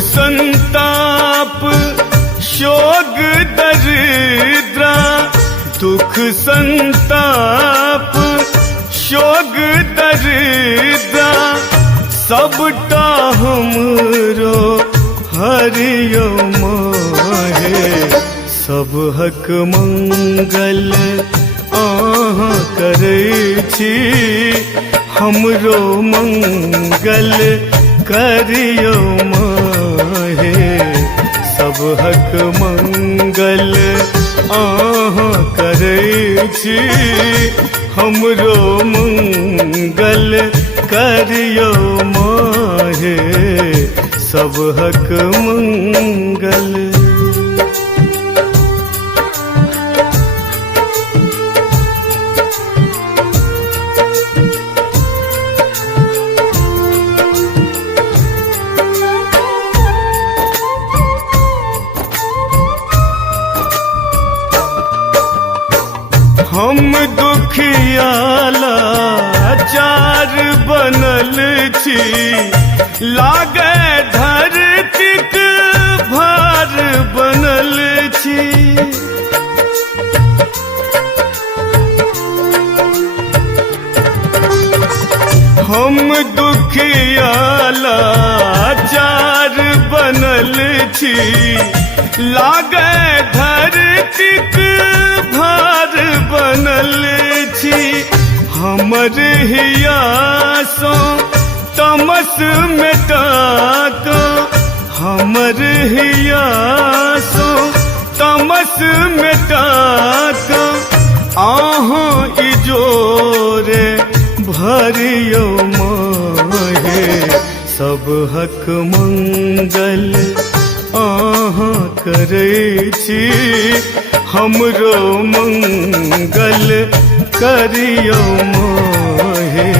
संताप शोक दरिद्रा, दुख संताप शोक दरिद्रा, सबटा हमरो हरियो माहे। सब हक मंगल आहाँ करै छी, हमरो मंगल करियो माहे। सब हक मंगल आहाँ करै छी, हमरो मंगल करियो माहे। सब हक मंगल। हम दुखियाला चार बनल छी, लागे धरतीक भार बनल छी। हम दुखियाला चार बनल छी, लागे धरतीक भार बनल छी। हमर हियासो तमस मेटाक, हमर हियासो तमस मेटाक, आहाँ इजोरे भरियो माहे। सब हक मंगल आहाँ करै छी, हमरो मंगल करियो माहे।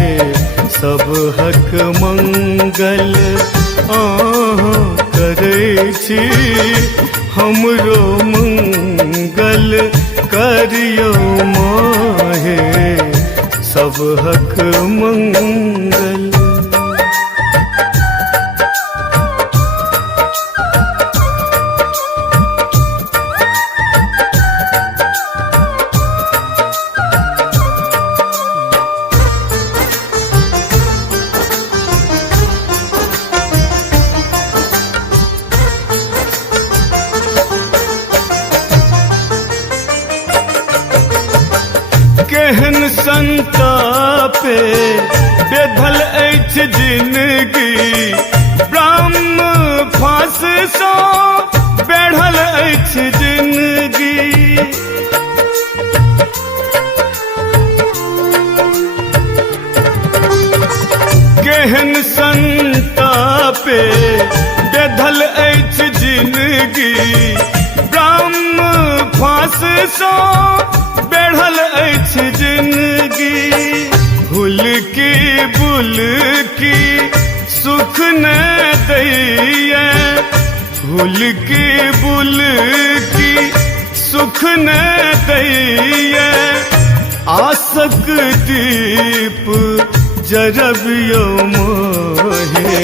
सब हक मंगल आहाँ करै छी, हमरो मंगल करियो माहे। सब हक मंगल। केहन संतापे बेधल अछि जिंदगी, ब्रह्म फांस सँ बेढ़ल अछि जिंदगी। केहन संतापे बेधल अछि जिंदगी, ब्रह्म फांस सँ बेढ़ल अछि जिंदगी। हुल की बुल की सुख न दैये, हुल की बुल की सुख न दैये। आसक दीप जरबियो माहे।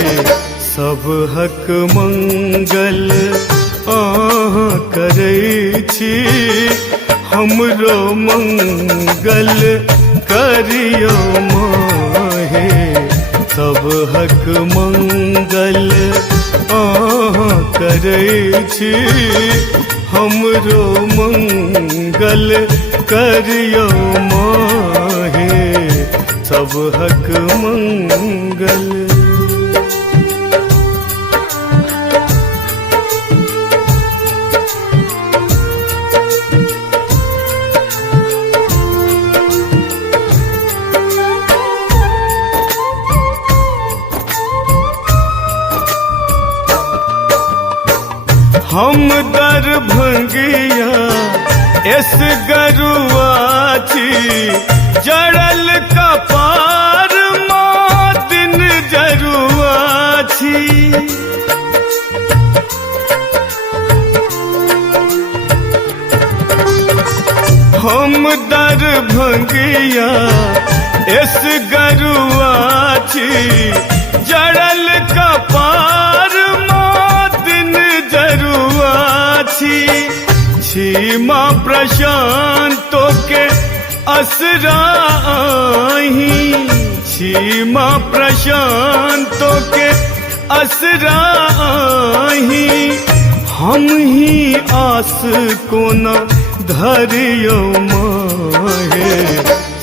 सब हक मंगल आहाँ करै छी, हमरो मंगल करियो माहे। सब हक मंगल आहाँ करै छी, हमरो मंगल करियो माहे। सब हक मंगल। हम दरभंगिया एस गरुआ छी, जड़ल कपार माँ दिन जरुआ छी। हम दरभंगिया एस गरुआ छी, जड़ल कपार माँ सीमा प्रशांतों के असराही, सीमा प्रशांतों के असराही, हम ही आस को न धरियो माहे,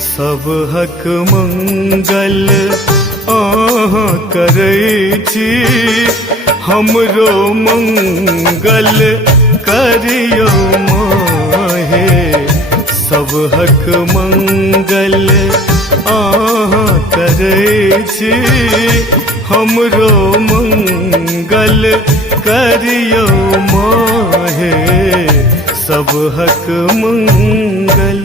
सब हक मंगल आहाँ करै छी, हमरो मंगल करियो माहे, सब हक मंगल आहाँ करै छी, हमरो मंगल करियो माहे, सब हक मंगल।